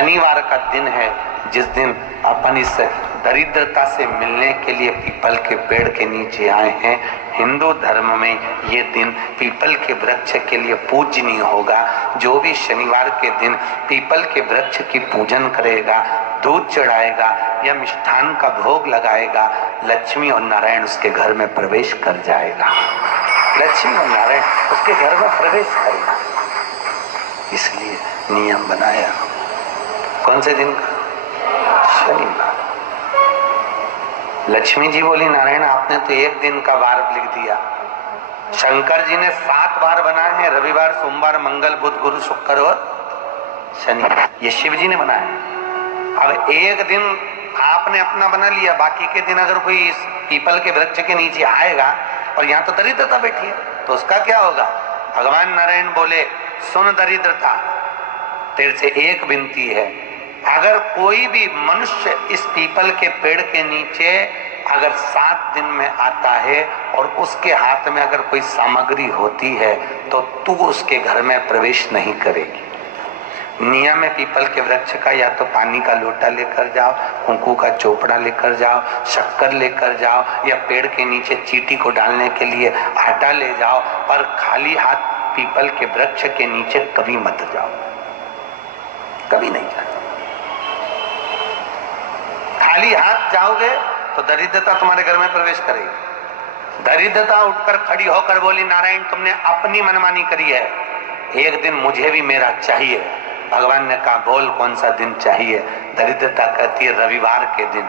शनिवार का दिन है जिस दिन अपन इस दरिद्रता से मिलने के लिए पीपल के पेड़ के नीचे आए हैं। हिंदू धर्म में ये दिन पीपल के वृक्ष के लिए पूजनीय होगा। जो भी शनिवार के दिन पीपल के वृक्ष की पूजन करेगा, दूध चढ़ाएगा या मिष्ठान का भोग लगाएगा, लक्ष्मी और नारायण उसके घर में प्रवेश कर जाएगा। लक्ष्मी और नारायण उसके घर में प्रवेश करेगा। इसलिए नियम बनाया। कौन से दिन का? शनिवार। लक्ष्मी जी बोली, नारायण आपने तो एक दिन का वार लिख दिया। शंकर जी ने 7 वार बनाए हैं, रविवार, सोमवार, मंगल, बुध, गुरु, शुक्र और शनि। ये शिव जी ने बनाया। अब एक दिन आपने अपना बना लिया, बाकी के दिन अगर कोई इस पीपल के वृक्ष के नीचे आएगा और यहाँ तो दरिद्रता बैठी है तो उसका क्या होगा? भगवान नारायण बोले, सुन दरिद्रता, तेरे से एक विनती है, अगर कोई भी मनुष्य इस पीपल के पेड़ के नीचे अगर 7 दिन में आता है और उसके हाथ में अगर कोई सामग्री होती है तो तू उसके घर में प्रवेश नहीं करेगी। नियम है पीपल के वृक्ष का, या तो पानी का लोटा लेकर जाओ, कुंकू का चोपड़ा लेकर जाओ, शक्कर लेकर जाओ, या पेड़ के नीचे चींटी को डालने के लिए आटा ले जाओ, पर खाली हाथ पीपल के वृक्ष के नीचे कभी मत जाओ, कभी नहीं जाओ। खाली हाथ जाओगे तो दरिद्रता तुम्हारे घर में प्रवेश करेगी। दरिद्रता उठकर खड़ी होकर बोली, नारायण तुमने अपनी मनमानी करी है, एक दिन मुझे भी मेरा चाहिए। भगवान ने कहा, बोल कौन सा दिन चाहिए? दरिद्रता कहती है, रविवार के दिन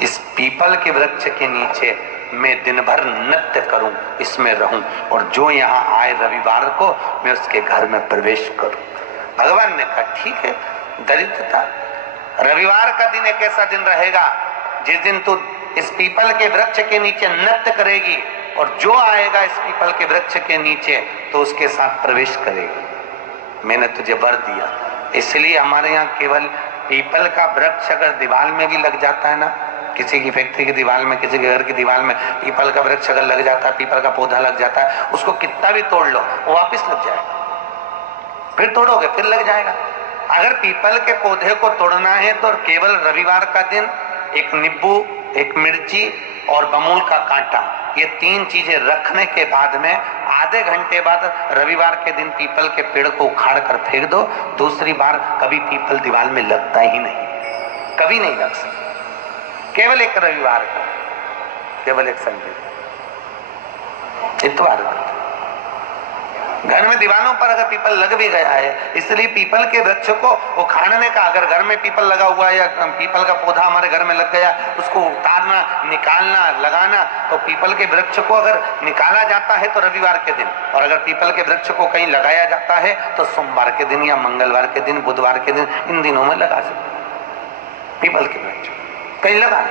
इस पीपल के वृक्ष के नीचे मैं दिन भर नृत्य करूं, इसमें रहूं, और जो यहाँ आए रविवार को मैं उसके घर में प्रवेश करूं। भगवान ने कहा, ठीक है। दरिद्रता, रविवार का दिन एक ऐसा दिन रहेगा जिस दिन तू इस पीपल के वृक्ष के नीचे नृत्य करेगी और जो आएगा इस पीपल के वृक्ष के नीचे तो उसके साथ प्रवेश करेगी। मैंने तुझे वर दिया। इसलिए हमारे यहाँ केवल पीपल का वृक्ष अगर दीवार में भी लग जाता है ना, किसी की फैक्ट्री की दीवार में, किसी के घर की दीवार में पीपल का वृक्ष अगर लग जाता है, पीपल का पौधा लग जाता है, उसको कितना भी तोड़ लो वो वापिस लग जाएगा। फिर तोड़ोगे फिर लग जाएगा। अगर पीपल के पौधे को तोड़ना है तो केवल रविवार का दिन एक नींबू, एक मिर्ची और बमूल का कांटा, ये 3 चीजें रखने के बाद में आधे घंटे बाद रविवार के दिन पीपल के पेड़ को उखाड़ कर फेंक दो। दूसरी बार कभी पीपल दीवार में लगता ही नहीं, कभी नहीं लग सकता। केवल एक रविवार का, केवल एक संडे, इतवार का। घर में दीवारों पर अगर पीपल लग भी गया है, इसलिए पीपल के वृक्ष को उखाड़ने का, अगर घर में पीपल लगा हुआ है या पीपल का पौधा हमारे घर में लग गया, उसको उतारना, निकालना, लगाना, तो पीपल के वृक्ष को अगर निकाला जाता है तो रविवार के दिन, और अगर पीपल के वृक्ष को कहीं लगाया जाता है तो सोमवार के दिन या मंगलवार के दिन, बुधवार के दिन, इन दिनों में लगा सकते पीपल के वृक्ष कहीं लगा।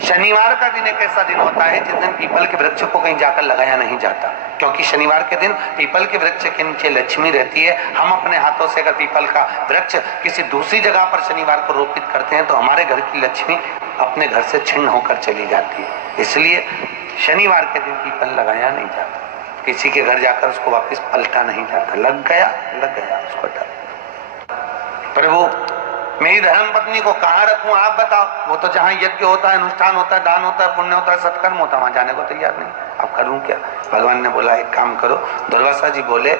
शनिवार का दिन एक ऐसा दिन होता है जिस दिन पीपल के वृक्ष को कहीं जाकर लगाया नहीं जाता, क्योंकि शनिवार के दिन पीपल के वृक्ष के नीचे लक्ष्मी रहती है। हम अपने हाथों से अगर पीपल का वृक्ष किसी दूसरी जगह पर शनिवार को रोपित करते हैं तो हमारे घर की लक्ष्मी अपने घर से छिन्न होकर चली जाती है। इसलिए शनिवार के दिन पीपल लगाया नहीं जाता, किसी के घर जाकर उसको वापस पलटा नहीं जाता। लग गया उसको हटा। प्रभु मेरी धर्म पत्नी को कहाँ रखूं आप बताओ? वो तो जहाँ यज्ञ होता है, अनुष्ठान होता है, दान होता है, पुण्य होता है, सत्कर्म होता है, वहां जाने को तैयार नहीं। अब करूं क्या? भगवान ने बोला, एक काम करो। दुर्वासा जी बोले,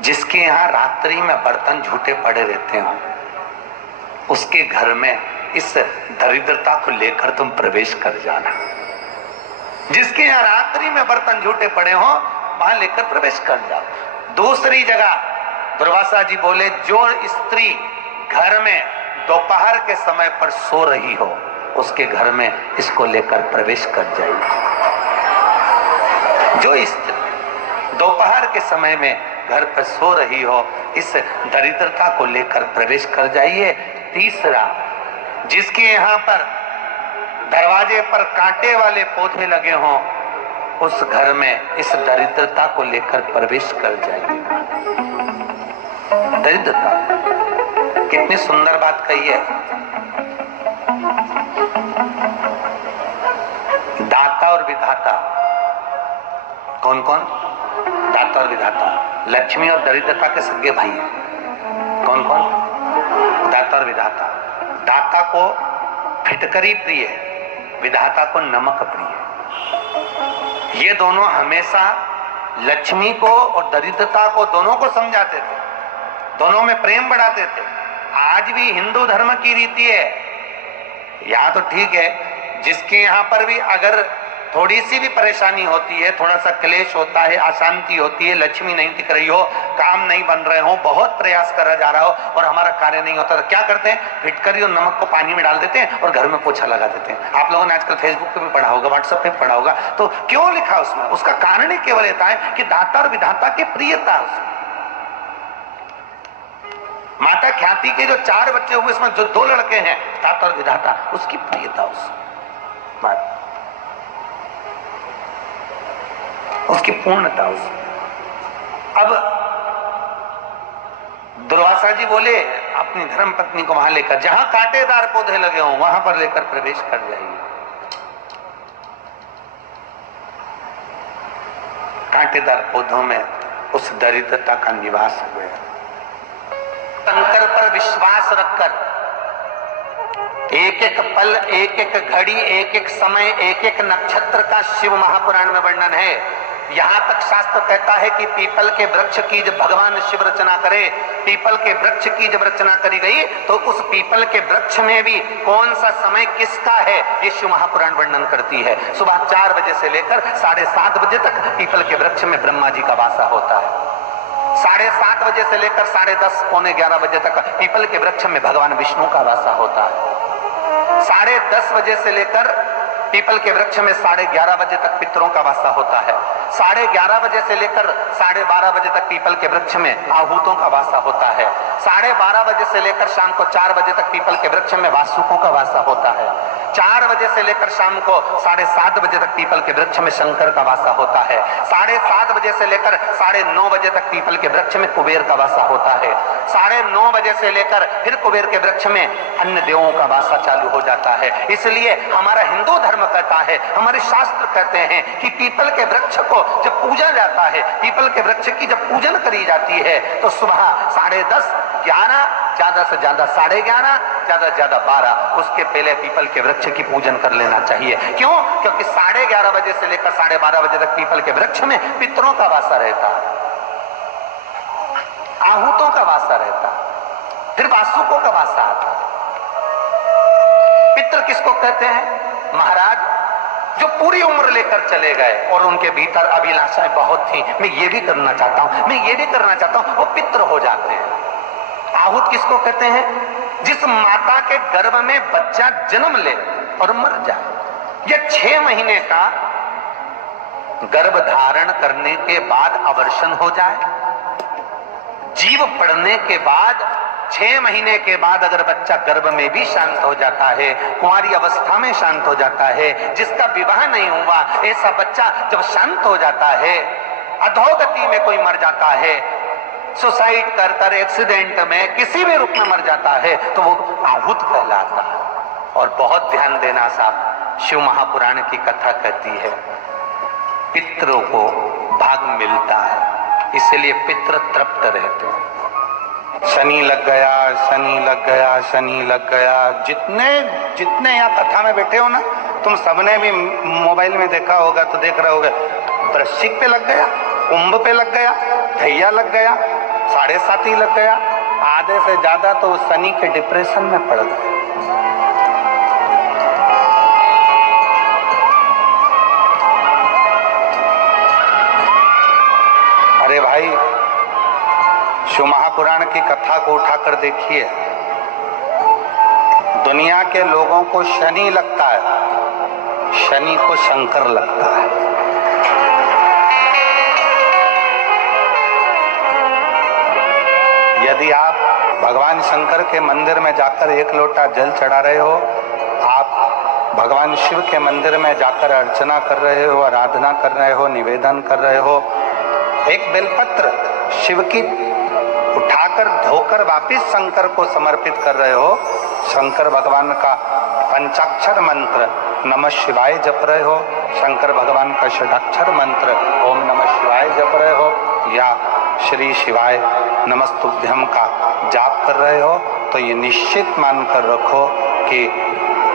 जिसके यहाँ रात्रि में बर्तन झूठे पड़े रहते हो उसके घर में इस दरिद्रता को लेकर तुम प्रवेश कर जाना। जिसके यहाँ रात्रि में बर्तन झूठे पड़े हो वहां लेकर प्रवेश कर जाओ। दूसरी जगह दुर्वासा जी बोले, जो स्त्री घर में दोपहर के समय पर सो रही हो उसके घर में इसको लेकर प्रवेश कर जाइए। जो स्त्री दोपहर के समय में घर पर सो रही हो इस दरिद्रता को लेकर प्रवेश कर जाइए। तीसरा, जिसके यहाँ पर दरवाजे पर कांटे वाले पौधे लगे हों उस घर में इस दरिद्रता को लेकर प्रवेश कर जाइए। दरिद्रता, कितनी सुंदर बात कही है। दाता और विधाता, कौन कौन? दाता और विधाता। लक्ष्मी और दरिद्रता के सगे भाई हैं। कौन कौन? को फिटकरी प्रिय, विधाता को नमक प्रिय। ये दोनों हमेशा लक्ष्मी को और दरिद्रता को दोनों को समझाते थे, दोनों में प्रेम बढ़ाते थे। आज भी हिंदू धर्म की रीति है, यहाँ तो ठीक है, जिसके यहाँ पर भी अगर थोड़ी सी भी परेशानी होती है, थोड़ा सा क्लेश होता है, अशांति होती है, लक्ष्मी नहीं टिक रही हो, काम नहीं बन रहे हो, बहुत प्रयास करा जा रहा हो और हमारा कार्य नहीं होता, तो क्या करते हैं? फिटकरी और नमक को पानी में डाल देते हैं और घर में पोछा लगा देते हैं। आप लोगों ने आजकल फेसबुक पे भी पढ़ा होगा, व्हाट्सएप पे भी पढ़ा होगा। तो क्यों लिखा उसमें? उसका कारण ही केवल ये है कि दाता और विधाता की प्रियता है उसमें। माता ख्याति के जो 4 बच्चे हुए, इसमें जो 2 लड़के हैं, दाता और विधाता, उसकी प्रियता उसकी पूर्णता उसमें। अब दुर्वासा जी बोले अपनी धर्म पत्नी को वहां लेकर, जहां कांटेदार पौधे लगे हों वहां पर लेकर प्रवेश कर जाइए। कांटेदार पौधों में उस दरिद्रता का निवास हो गया। शंकर पर विश्वास रखकर एक एक पल, एक एक घड़ी, एक एक समय, एक एक नक्षत्र का शिव महापुराण में वर्णन है। यहां तक शास्त्र कहता है कि पीपल के वृक्ष की जब भगवान शिव रचना करे, पीपल के वृक्ष की जब रचना करी गई तो उस पीपल के वृक्ष में भी कौन सा समय किसका है, ये शिव महापुराण वर्णन करती है। सुबह 4 बजे से लेकर 7:30 बजे तक पीपल के वृक्ष में ब्रह्मा जी का वासा होता है। 7:30 बजे से लेकर 10:30 पौने 11 बजे तक पीपल के वृक्ष में भगवान विष्णु का वासा होता है। 10:30 बजे से लेकर पीपल के वृक्ष में 11:30 बजे तक पितरों का वासा होता है। 11:30 बजे से लेकर 12:30 बजे तक पीपल के वृक्ष में आहूतों का वासा होता है। 12:30 बजे से लेकर शाम को 4 बजे तक पीपल के वृक्ष में वासुकों का वासा होता है। 4 बजे से लेकर शाम को 7:30 बजे तक पीपल के वृक्ष में शंकर का वासा होता है। 7:30 बजे से लेकर 9:30 बजे तक पीपल के वृक्ष में कुबेर का वासा होता है। 9:30 बजे से लेकर फिर कुबेर के वृक्ष में अन्य देवों का वासा चालू हो जाता है। इसलिए हमारा हिंदू धर्म कहता है, हमारे शास्त्र कहते हैं कि पीपल के वृक्ष को जब पूजा जाता है, पीपल के वृक्ष की जब पूजन करी जाती है तो सुबह 10:30, 11, ज्यादा से ज्यादा 11:30, ज्यादा से ज्यादा 12, उसके पहले पीपल के वृक्ष की पूजन कर लेना चाहिए। क्यों? क्योंकि 11:30 बजे से लेकर 12:30 बजे तक पीपल के वृक्ष में पितरों का वासा रहता है, आहूतों का वासा रहता है, फिर वासुकों का वासा आता है। पितृ किसको कहते हैं? महाराज जो पूरी उम्र लेकर चले गए और उनके भीतर अभिलाषाएं बहुत थी, मैं ये भी करना चाहता हूं, मैं ये भी करना चाहता हूं, वो पितृ हो जाते हैं। आहूत किसको कहते हैं? जिस माता के गर्भ में बच्चा जन्म ले और मर जाए, या 6 महीने का गर्भ धारण करने के बाद अवर्षण हो जाए, जीव पड़ने के बाद 6 महीने के बाद अगर बच्चा गर्भ में भी शांत हो जाता है, कुंवारी अवस्था में शांत हो जाता है, जिसका विवाह नहीं हुआ ऐसा बच्चा जब शांत हो जाता है, अधोगति में कोई मर जाता है, सुसाइड कर एक्सीडेंट में किसी भी रूप में मर जाता है, तो वो आहूत कहलाता है। और बहुत ध्यान देना साहब, शिव महापुराण की कथा कहती है पितरों को भाग मिलता है, इसलिए पितृ तृप्त रहते हैं। शनि लग गया, शनि लग गया, शनि लग गया। जितने यहाँ कथा में बैठे हो ना, तुम सबने भी मोबाइल में देखा होगा तो देख रहे होगे, वृश्चिक पे लग गया, कुंभ पे लग गया, धैया लग गया, 7.5 लग गया, आधे से ज्यादा तो शनि के डिप्रेशन में पड़ गए। अरे भाई, शिव महापुराण की कथा को उठाकर देखिए, दुनिया के लोगों को शनि लगता है, शनि को शंकर लगता है। यदि आप भगवान शंकर के मंदिर में जाकर 1 लोटा जल चढ़ा रहे हो, आप भगवान शिव के मंदिर में जाकर अर्चना कर रहे हो, आराधना कर रहे हो, निवेदन कर रहे हो, एक बेलपत्र शिव की उठाकर धोकर वापिस शंकर को समर्पित कर रहे हो, शंकर भगवान का पंचाक्षर मंत्र नमः शिवाय जप रहे हो, शंकर भगवान का षडाक्षर मंत्र ओम नमः शिवाय जप रहे हो, या श्री शिवाय नमस्तुभ्यम का जाप कर रहे हो, तो ये निश्चित मानकर रखो कि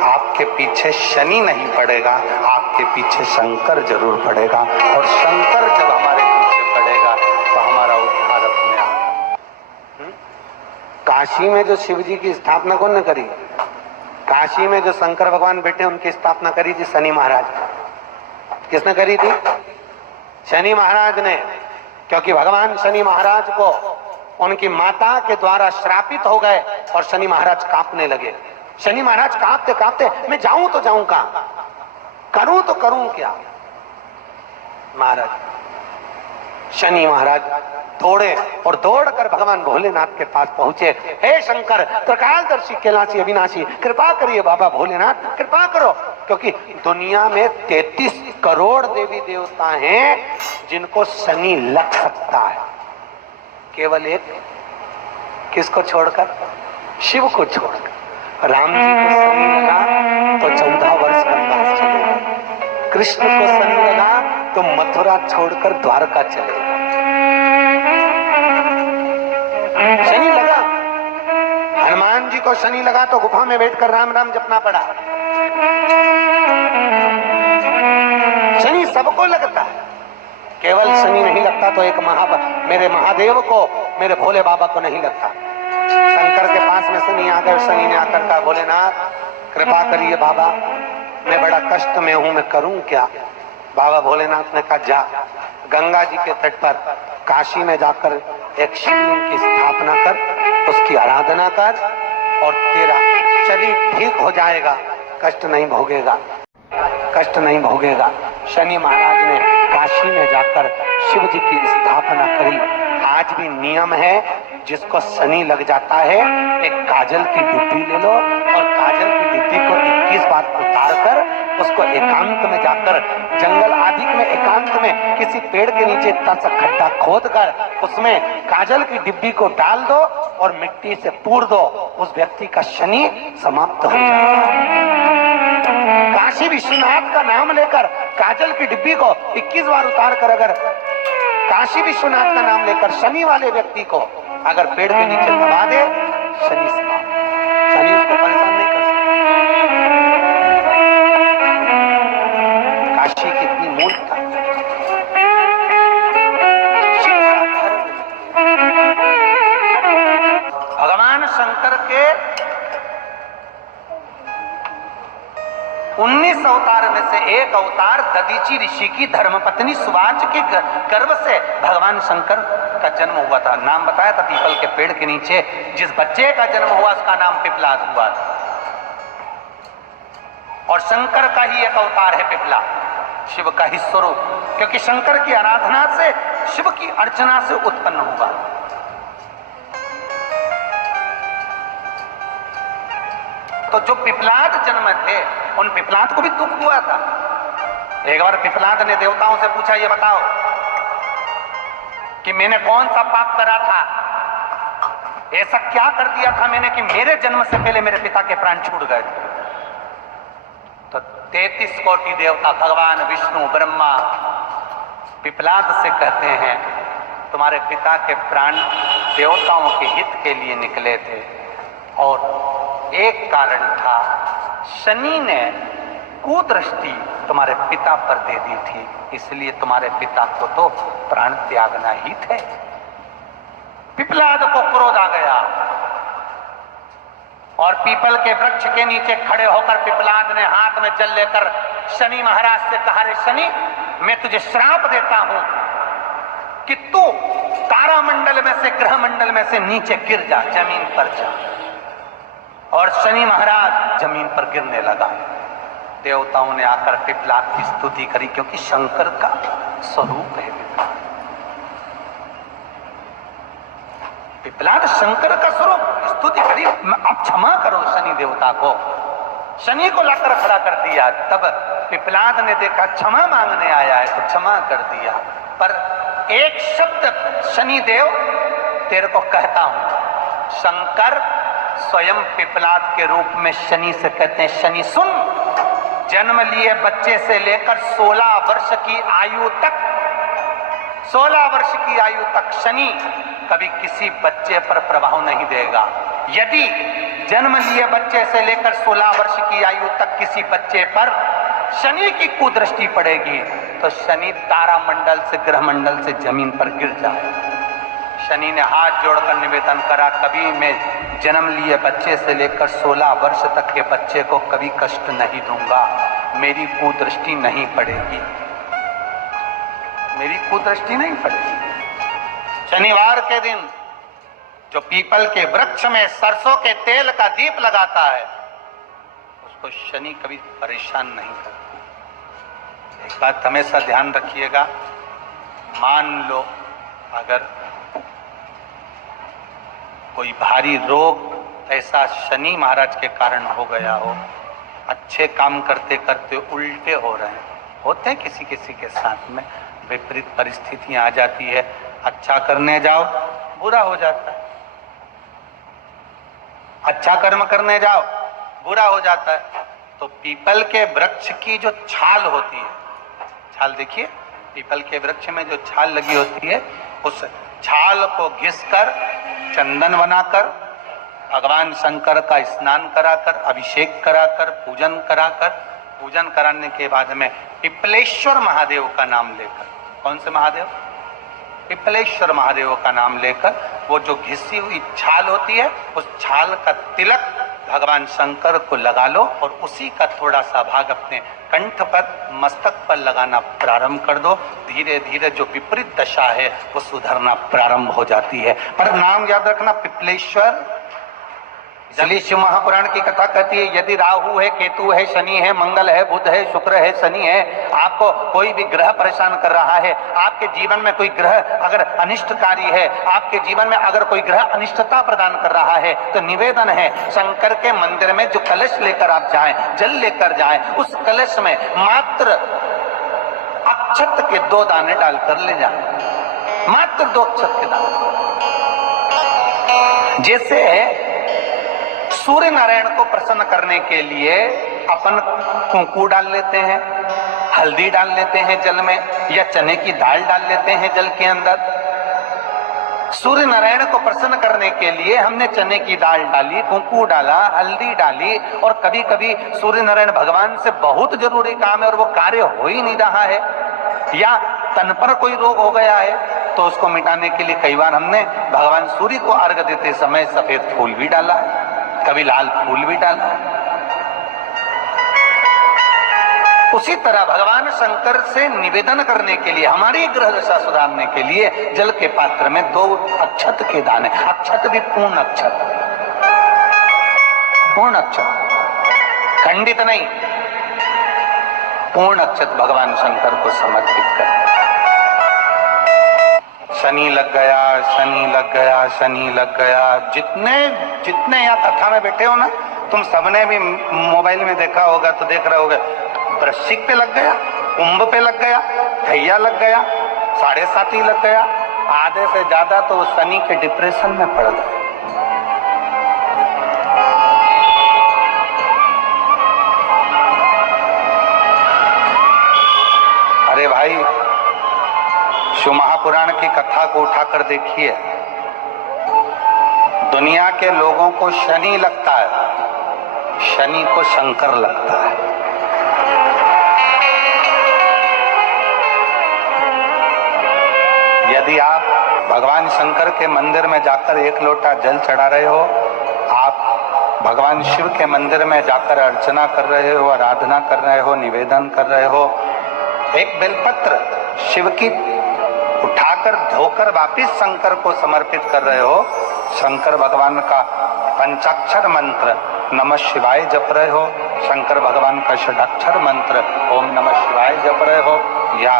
आपके पीछे शनि नहीं पड़ेगा, आपके पीछे शंकर जरूर पड़ेगा, और शंकर जब हमारे पीछे पड़ेगा तो हमारा उद्धार अपने आप। काशी में जो शिव जी की स्थापना कौन ने करी? काशी में जो शंकर भगवान बैठे उनकी स्थापना करी थी शनि महाराज। किसने करी थी? शनि महाराज ने। क्योंकि भगवान शनि महाराज को उनकी माता के द्वारा श्रापित हो गए और शनि महाराज कांपने लगे। शनि महाराज कांपते कांपते, मैं जाऊं तो जाऊं कहां, करूं तो करूं क्या? महाराज शनि महाराज दौड़े और दौड़कर भगवान भोलेनाथ के पास पहुंचे। हे शंकर, त्रिकालदर्शी, कैलाशी, अविनाशी, कृपा करिए बाबा भोलेनाथ, कृपा करो। क्योंकि दुनिया में 33 करोड़ देवी देवता हैं जिनको शनि लग सकता है, केवल एक किसको छोड़कर? शिव को छोड़कर। राम जी को शनि लगा तो 14 वर्ष वनवास चलेगा। कृष्ण को शनि लगा तो मथुरा छोड़कर द्वारका चलेगा। शनि लगा, हनुमान जी को शनि लगा तो गुफा में बैठकर राम राम जपना पड़ा। शनि सबको लगता है, केवल शनि नहीं लगता तो एक मेरे महादेव को, मेरे भोले बाबा को नहीं लगता। शंकर के पास में शनि आ गए। शनि ने आकर कहा, भोलेनाथ कृपा करिए बाबा, मैं बड़ा कष्ट में हूं, मैं करूं क्या? बाबा भोलेनाथ ने कहा, जा गंगा जी के तट पर काशी में जाकर एक शिवलिंग की स्थापना कर, उसकी आराधना कर और तेरा शरीर ठीक हो जाएगा, कष्ट नहीं भोगेगा, कष्ट नहीं भोगेगा। शनि महाराज ने काशी में जाकर शिव जी की स्थापना करी। आज भी नियम है, जिसको शनि लग जाता है एक काजल की डिब्बी ले लो और काजल की डिब्बी को 21 बार उतार कर उसको एकांत में जाकर, जंगल आदि में एकांत में किसी पेड़ के नीचे इतना सा खड्डा खोद कर उसमें काजल की डिब्बी को डाल दो और मिट्टी से पूर दो, उस व्यक्ति का शनि समाप्त हो जाएगा। काशी विश्वनाथ का नाम लेकर काजल की डिब्बी को 21 बार उतार कर अगर काशी विश्वनाथ का नाम लेकर शनि वाले व्यक्ति को अगर पेड़ के नीचे दबा दे, शनि समाप्त, शनि उसको परेशान नहीं कर सकता। काशी कितनी मूलता, भगवान शंकर के 19 अवतार में से एक अवतार दधीची ऋषि की धर्मपत्नी सुवाच के गर्भ से भगवान शंकर का जन्म हुआ था। नाम बताया था पीपल के पेड़ के नीचे जिस बच्चे का जन्म हुआ उसका नाम पिपलाद हुआ था। और शंकर का ही एक अवतार है पिपला, शिव का ही स्वरूप, क्योंकि शंकर की आराधना से, शिव की अर्चना से उत्पन्न हुआ। तो जो पिपलाद जन्म थे उन पिपलाद को भी दुख हुआ था। एक बार पिपलाद ने देवताओं से पूछा, ये बताओ कि मैंने कौन सा पाप करा था, ऐसा क्या कर दिया था मैंने कि मेरे जन्म से पहले मेरे पिता के प्राण छूट गए थे? तो 33 कोटि देवता, भगवान विष्णु, ब्रह्मा पिपलाद से कहते हैं, तुम्हारे पिता के प्राण देवताओं के हित के लिए निकले थे और एक कारण था, शनि ने कुदृष्टि तुम्हारे पिता पर दे दी थी, इसलिए तुम्हारे पिता को तो प्राण त्यागना ही थे। पिपलाद को क्रोध आ गया और पीपल के वृक्ष के नीचे खड़े होकर पिपलाद ने हाथ में जल लेकर शनि महाराज से कहा, रे शनि, मैं तुझे श्राप देता हूं कि तू तारामंडल में से, ग्रह मंडल में से नीचे गिर जा, जमीन पर जा। और शनि महाराज जमीन पर गिरने लगा। देवताओं ने आकर पिपलाद की स्तुति करी, क्योंकि शंकर का स्वरूप है पिपलाद, शंकर का स्वरूप। स्तुति करी, आप क्षमा करो शनि देवता को। शनि को लाकर खड़ा कर दिया। तब पिपलाद ने देखा क्षमा मांगने आया है तो क्षमा कर दिया, पर एक शब्द शनि देव तेरे को कहता हूं। शंकर स्वयं पिपलाद के रूप में शनि से कहते हैं, शनि सुन, जन्म लिए बच्चे से लेकर 16 वर्ष की आयु तक, 16 वर्ष की आयु तक शनि कभी किसी बच्चे पर प्रभाव नहीं देगा। यदि जन्म लिए बच्चे से लेकर 16 वर्ष की आयु तक किसी बच्चे पर शनि की कुदृष्टि पड़ेगी तो शनि तारा मंडल से, ग्रह मंडल से जमीन पर गिर जाए। शनि ने हाथ जोड़कर निवेदन करा, कभी मैं जन्म लिए बच्चे से लेकर 16 वर्ष तक के बच्चे को कभी कष्ट नहीं दूंगा, मेरी कुदृष्टि नहीं पड़ेगी, मेरी कुदृष्टि नहीं पड़ेगी। शनिवार के दिन जो पीपल के वृक्ष में सरसों के तेल का दीप लगाता है उसको शनि कभी परेशान नहीं करता। एक बात हमेशा ध्यान रखिएगा, मान लो अगर कोई भारी रोग ऐसा शनि महाराज के कारण हो गया हो, अच्छे काम करते करते उल्टे हो रहे हैं, होते हैं किसी किसी के साथ में, विपरीत परिस्थितियां आ जाती है, अच्छा करने जाओ बुरा हो जाता है, अच्छा कर्म करने जाओ बुरा हो जाता है। तो पीपल के वृक्ष की जो छाल होती है, छाल देखिए, पीपल के वृक्ष में जो छाल लगी होती है, उस छाल को घिसकर चंदन बनाकर भगवान शंकर का स्नान कराकर, अभिषेक कराकर, पूजन कराने के बाद में पिपलेश्वर महादेव का नाम लेकर, कौन से महादेव? पिपलेश्वर महादेव का नाम लेकर वो जो घिसी हुई छाल होती है उस छाल का तिलक भगवान शंकर को लगा लो और उसी का थोड़ा सा भाग अपने कंठ पर, मस्तक पर लगाना प्रारंभ कर दो। धीरे धीरे जो विपरीत दशा है वो सुधरना प्रारंभ हो जाती है। पर नाम याद रखना, पिपलेश्वर। इसलिए शिव महापुराण की कथा कहती है, यदि राहु है, केतु है, शनि है, मंगल है, बुध है, शुक्र है, शनि है, आपको कोई भी ग्रह परेशान कर रहा है, आपके जीवन में कोई ग्रह अगर अनिष्टकारी है, आपके जीवन में अगर कोई ग्रह अनिष्टता प्रदान कर रहा है, तो निवेदन है शंकर के मंदिर में जो कलश लेकर आप जाएं, जल लेकर जाएं, उस कलश में मात्र अक्षत के 2 दाने डालकर ले जाएं, मात्र 2 अक्षत के दाने। जैसे सूर्य नारायण को प्रसन्न करने के लिए अपन कुंकू डाल लेते हैं, हल्दी डाल लेते हैं जल में, या चने की दाल डाल लेते हैं जल के अंदर। सूर्य नारायण को प्रसन्न करने के लिए हमने चने की दाल डाली, कुंकू डाला, हल्दी डाली, और कभी कभी सूर्य नारायण भगवान से बहुत जरूरी काम है और वो कार्य हो ही नहीं रहा है, या तन पर कोई रोग हो गया है, तो उसको मिटाने के लिए कई बार हमने भगवान सूर्य को अर्घ देते समय सफेद फूल भी डाला है, कभी लाल फूल भी डाला। उसी तरह भगवान शंकर से निवेदन करने के लिए, हमारी ग्रह दशा सुधारने के लिए जल के पात्र में 2 अक्षत के दाने, अक्षत भी पूर्ण अक्षत, पूर्ण अक्षत, खंडित नहीं, पूर्ण अक्षत भगवान शंकर को समर्पित कर। शनि लग गया, शनि लग गया, शनि लग गया, जितने यहाँ कथा में बैठे हो ना, तुम सबने भी मोबाइल में देखा होगा तो देख रहे होगे, वृश्चिक पे लग गया, कुंभ पे लग गया, धैया लग गया, 7.5 लग गया, आधे से ज्यादा तो शनि के डिप्रेशन में पड़ गए। अरे भाई, शिव महापुराण की कथा को उठाकर देखिए, दुनिया के लोगों को शनि लगता है, शनि को शंकर लगता है। यदि आप भगवान शंकर के मंदिर में जाकर 1 लोटा जल चढ़ा रहे हो, आप भगवान शिव के मंदिर में जाकर अर्चना कर रहे हो, आराधना कर रहे हो, निवेदन कर रहे हो, एक बेलपत्र शिव की उठाकर धोकर वापिस शंकर को समर्पित कर रहे हो, शंकर भगवान का पंचाक्षर मंत्र नमः शिवाय जप रहे हो, शंकर भगवान का षडाक्षर मंत्र ओम नमः शिवाय जप रहे हो, या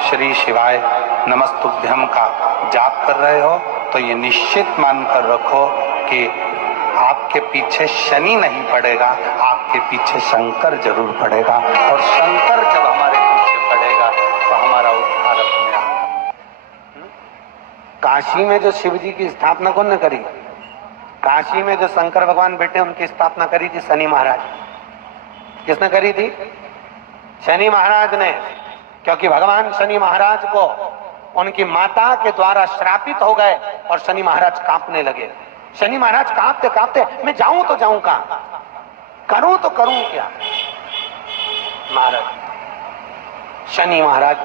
श्री शिवाय नमस्तुभ्यम का जाप कर रहे हो, तो ये निश्चित मानकर रखो कि आपके पीछे शनि नहीं पड़ेगा, आपके पीछे शंकर जरूर पड़ेगा, और शंकर जब हमारे पीछे पड़ेगा तो हमारा उद्धार अपने आप। काशी में जो शिव जी की स्थापना कौन ने करी? काशी में जो शंकर भगवान बैठे उनकी स्थापना करी थी शनि महाराज। किसने करी थी? शनि महाराज ने, क्योंकि भगवान शनि महाराज को उनकी माता के द्वारा श्रापित हो गए और शनि महाराज कांपने लगे। शनि महाराज कांपते कांपते, मैं जाऊं तो जाऊं कहां, करूं तो करूं क्या। महाराज शनि महाराज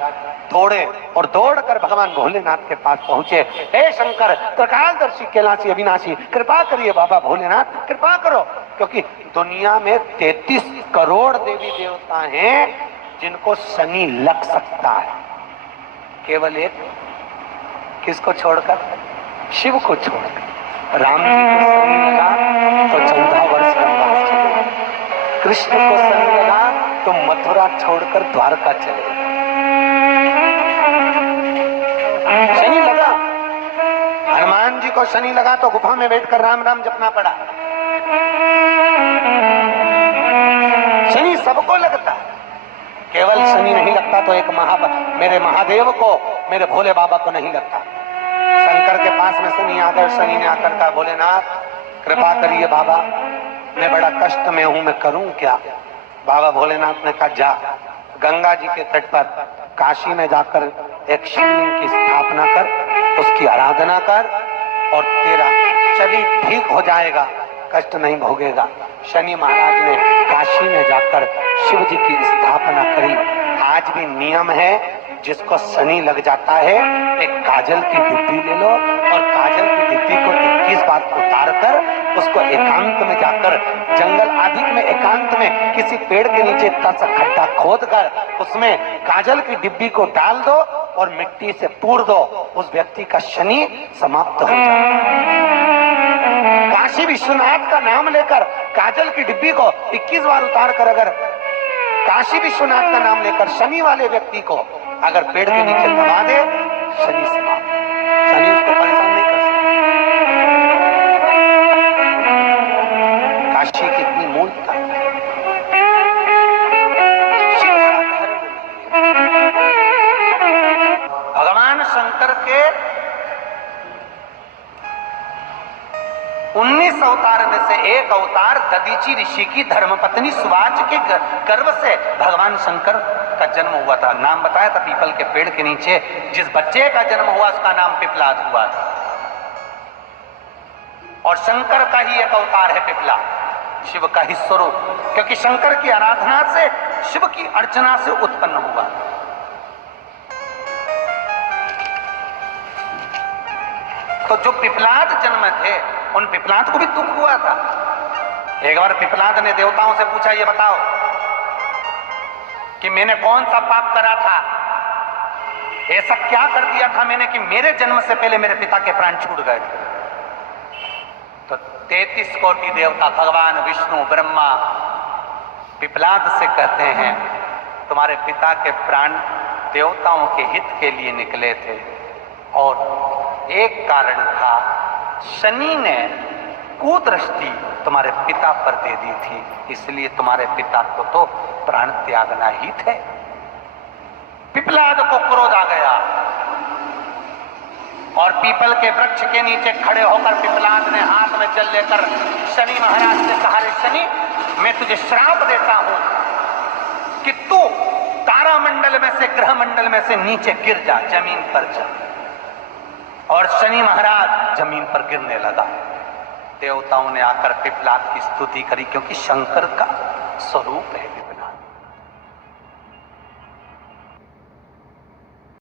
दौड़े और दौड़कर भगवान भोलेनाथ के पास पहुंचे। हे शंकर, त्रिकालदर्शी, कैलाशी, अविनाशी, कृपा करिए बाबा भोलेनाथ, कृपा करो, क्योंकि दुनिया में 33 करोड़ देवी देवता हैं जिनको शनि लग सकता है, केवल एक, किसको छोड़कर, शिव को छोड़कर। राम जी को शनि लगा तो 14 वर्ष वनवास चले, कृष्ण को शनि लगा तो मथुरा छोड़कर द्वारका चले। शनि लगा, हनुमान जी को शनि लगा तो गुफा में बैठकर राम राम जपना पड़ा। शनि सबको लगता, केवल शनि नहीं लगता तो एक मेरे महादेव को, मेरे भोले बाबा को नहीं लगता। शंकर के पास में शनि आकर, शनि ने आकर कहा, भोलेनाथ कृपा करिए बाबा, मैं बड़ा कष्ट में हूं, मैं करूं क्या। बाबा भोलेनाथ ने कहा, जा गंगा जी के तट पर काशी में जाकर एक शिवलिंग की स्थापना कर, उसकी आराधना कर और तेरा शरीर ठीक हो जाएगा, कष्ट नहीं भोगेगा। शनि महाराज ने काशी में जाकर शिव जी की स्थापना करी। आज भी नियम है, जिसको शनि लग जाता है एक काजल की डिब्बी ले लो और काजल की डिब्बी को 21 बार उतार कर उसको एकांत में जाकर, जंगल आदि में एकांत में किसी पेड़ के नीचे इतना सा खड्डा खोद कर उसमें काजल की डिब्बी को डाल दो और मिट्टी से पूर दो, उस व्यक्ति का शनि समाप्त हो जाए। काशी विश्वनाथ का नाम लेकर काजल की डिब्बी को 21 बार उतार कर अगर काशी विश्वनाथ का नाम लेकर शनि वाले व्यक्ति को अगर पेड़ के नीचे दबा दे, शनि समाप्त, शनि उसको परेशान नहीं कर सकता। काशी कितनी मूलता, भगवान शंकर के 19 अवतार में से एक अवतार दधीची ऋषि की धर्मपत्नी सुवाच के गर्भ से भगवान शंकर का जन्म हुआ था। नाम बताया था, पीपल के पेड़ के नीचे जिस बच्चे का जन्म हुआ उसका नाम पिपलाद हुआ था। और शंकर का ही एक अवतार है पिपला, शिव का ही स्वरूप, क्योंकि शंकर की आराधना से, शिव की अर्चना से उत्पन्न हुआ। तो जो पिपलाद जन्म थे उन पिपलाद को भी दुख हुआ था। एक बार पिपलाद ने देवताओं से पूछा, ये बताओ कि मैंने कौन सा पाप करा था, ऐसा क्या कर दिया था मैंने कि मेरे जन्म से पहले मेरे पिता के प्राण छूट गए। तो 33 कोटि देवता, भगवान विष्णु, ब्रह्मा पिपलाद से कहते हैं, तुम्हारे पिता के प्राण देवताओं के हित के लिए निकले थे और एक कारण था, शनि ने कुदृष्टि तुम्हारे पिता पर दे दी थी, इसलिए तुम्हारे पिता को तो प्राण त्यागना ही थे। पिपलाद को क्रोध आ गया और पीपल के वृक्ष के नीचे खड़े होकर पिपलाद ने हाथ में जल लेकर शनि महाराज से कहा, शनि मैं तुझे श्राप देता हूं कि तू तारामंडल में से, ग्रह मंडल में से नीचे गिर जा, जमीन पर जा। और शनि महाराज जमीन पर गिरने लगा। देवताओं ने आकर पिपलाद की स्तुति करी, क्योंकि शंकर का स्वरूप है।